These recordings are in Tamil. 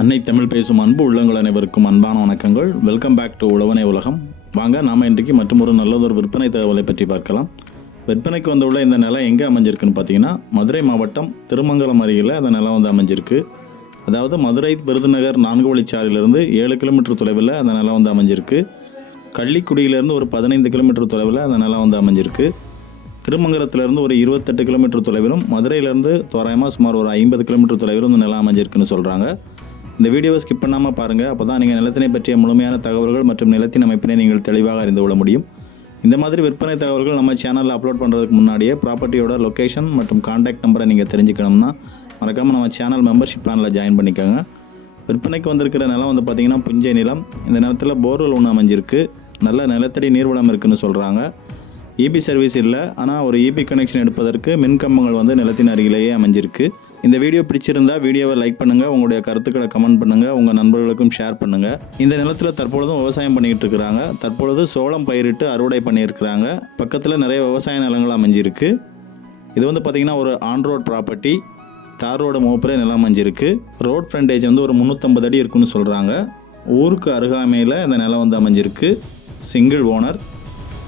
அன்னை தமிழ் பேசும் அன்பு உள்ளங்கள் அனைவருக்கும் அன்பான வணக்கங்கள். வெல்கம் பேக் டு உழவனை உலகம். வாங்க நாம் இன்றைக்கு மற்றும் ஒரு நல்லதொரு விற்பனை தகவலை பற்றி பார்க்கலாம். விற்பனைக்கு வந்துள்ள இந்த நிலம் எங்கே அமைஞ்சிருக்குன்னு பார்த்தீங்கன்னா மதுரை மாவட்டம் திருமங்கலம் அருகில் அந்த நிலம் வந்து அமைஞ்சிருக்கு. அதாவது மதுரை விருதுநகர் நான்கு வழிச்சாலையிலிருந்து ஏழு கிலோமீட்டர் தொலைவில் அந்த நிலம் வந்து அமைஞ்சிருக்கு. கள்ளிக்குடியிலேருந்து ஒரு பதினைந்து கிலோமீட்டர் தொலைவில் அந்த நிலம் வந்து அமைஞ்சிருக்கு. திருமங்கலத்திலேருந்து ஒரு இருபத்தெட்டு கிலோமீட்டர் தொலைவிலும் மதுரையிலேருந்து தோராயமாக சுமார் ஒரு ஐம்பது கிலோமீட்டர் தொலைவிலும் இந்த நிலம் அமைஞ்சிருக்குன்னு சொல்கிறாங்க இந்த வீடியோவை ஸ்கிப் பண்ணாமல் பாருங்கள் அப்போ தான் நீங்கள் நிலத்தினை பற்றிய முழுமையான தகவல்கள் மற்றும் நிலத்தின் அமைப்பினை நீங்கள் தெளிவாக அறிந்து கொள்ள முடியும். இந்த மாதிரி விற்பனை தகவல்கள் நம்ம சேனலில் அப்லோட் பண்ணுறதுக்கு முன்னாடியே ப்ராப்பர்ட்டியோட லொக்கேஷன் மற்றும் காண்டாக்ட் நம்பரை நீங்கள் தெரிஞ்சுக்கணும்னா மறக்காமல் நம்ம சேனல் மெம்பர்ஷிப் பிளானில் ஜாயின் பண்ணிக்கோங்க. விற்பனைக்கு வந்திருக்கிற நிலம் வந்து பார்த்திங்கன்னா புஞ்சை நிலம். இந்த நிலத்தில் போர்வெல் ஒன்று அமைஞ்சிருக்கு. நல்ல நிலத்தடி நீர்வளம் இருக்குதுன்னு சொல்கிறாங்க இபி சர்வீஸ் இல்லை. ஆனால் ஒரு இபி கனெக்ஷன் எடுப்பதற்கு மின் கம்பங்கள் வந்து நிலத்தின் அருகிலேயே அமைஞ்சிருக்கு. இந்த வீடியோ பிடிச்சிருந்தா வீடியோவை லைக் பண்ணுங்கள் உங்களுடைய கருத்துக்களை கமெண்ட் பண்ணுங்கள் உங்கள் நண்பர்களுக்கும் ஷேர் பண்ணுங்கள் இந்த நிலத்தில் தற்பொழுதும் விவசாயம் பண்ணிக்கிட்டு இருக்கிறாங்க. தற்பொழுது சோளம் பயிரிட்டு அறுவடை பண்ணியிருக்கிறாங்க. பக்கத்தில் நிறைய விவசாய நிலங்கள் அமைஞ்சிருக்கு. இது வந்து பார்த்திங்கன்னா ஒரு ஆன் ரோட் ப்ராப்பர்ட்டி தார் ரோடு முகப்பில் நிலம் அமைஞ்சிருக்கு. ரோட் ஃப்ரண்டேஜ் வந்து ஒரு முந்நூற்றம்பது அடி இருக்குன்னு சொல்கிறாங்க ஊருக்கு அருகாமையில் இந்த நிலம் வந்து அமைஞ்சிருக்கு. சிங்கிள் ஓனர்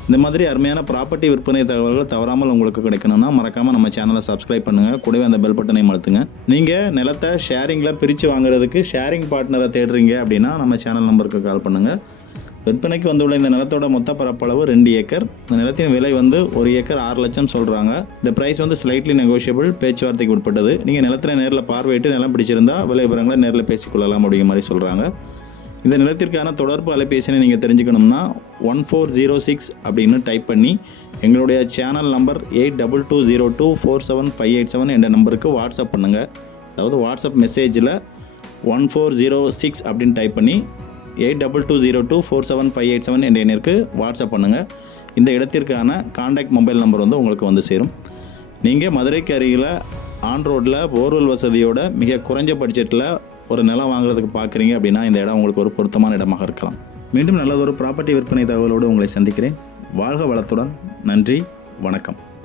இந்த மாதிரி அருமையான ப்ராப்பர்ட்டி விற்பனை தகவல்கள் தவறாமல் உங்களுக்கு கிடைக்கணும்னா மறக்காமல் நம்ம சேனலை சப்ஸ்கிரைப் பண்ணுங்கள் கூடவே அந்த பெல் பட்டனையும் அழுத்துங்க நீங்கள் நிலத்தை ஷேரிங்கில் பிரித்து வாங்குறதுக்கு ஷேரிங் பார்ட்னரை தேடுறீங்க அப்படின்னா நம்ம சேனல் நம்பருக்கு கால் பண்ணுங்கள் விற்பனைக்கு வந்துள்ள இந்த நிலத்தோட மொத்த பரப்பளவு ரெண்டு ஏக்கர். இந்த நிலத்தின் விலை வந்து ஒரு ஏக்கர் ஆறு லட்சம் சொல்கிறாங்க இந்த ப்ரைஸ் வந்து ஸ்லைட்லி நெகோஷியபிள் பேச்சுவார்த்தைக்கு உட்பட்டது. நீங்கள் நிலத்தில் நேரில் பார்வையிட்டு நிலம் பிடிச்சிருந்தா விலை விவரங்களை நேரில் பேசிக்கொள்ளலாம் அப்படிங்கிற மாதிரி சொல்கிறாங்க இந்த நிலத்திற்கான தொடர்பு அலைபேசியை நீங்கள் தெரிஞ்சுக்கணும்னா ஒன் ஃபோர் ஜீரோ சிக்ஸ் அப்படின்னு டைப் பண்ணி எங்களுடைய channel number eight double two zero two four seven five eight seven என்ற நம்பருக்கு வாட்ஸ்அப் பண்ணுங்கள் அதாவது வாட்ஸ்அப் மெசேஜில் ஒன் ஃபோர் ஜீரோ சிக்ஸ் அப்படின்னு டைப் பண்ணி eight double two zero two four seven five eight seven என்ற எண்ணிற்கு வாட்ஸ்அப் பண்ணுங்கள் இந்த இடத்திற்கான காண்டாக்ட் மொபைல் நம்பர் வந்து உங்களுக்கு வந்து சேரும். நீங்கள் மதுரைக்கு அருகில் ஆன் ரோட்டில் போர்வெல் வசதியோட மிக குறைஞ்ச பட்ஜெட்டில் ஒரு நிலம் வாங்குறதுக்கு பார்க்குறீங்க அப்படின்னா இந்த இடம் உங்களுக்கு ஒரு பொருத்தமான இடமாக இருக்கலாம். மீண்டும் நல்லதொரு ப்ராப்பர்ட்டி விற்பனை தகவலோடு உங்களை சந்திக்கிறேன். வாழ்க வளத்துடன். நன்றி. வணக்கம்.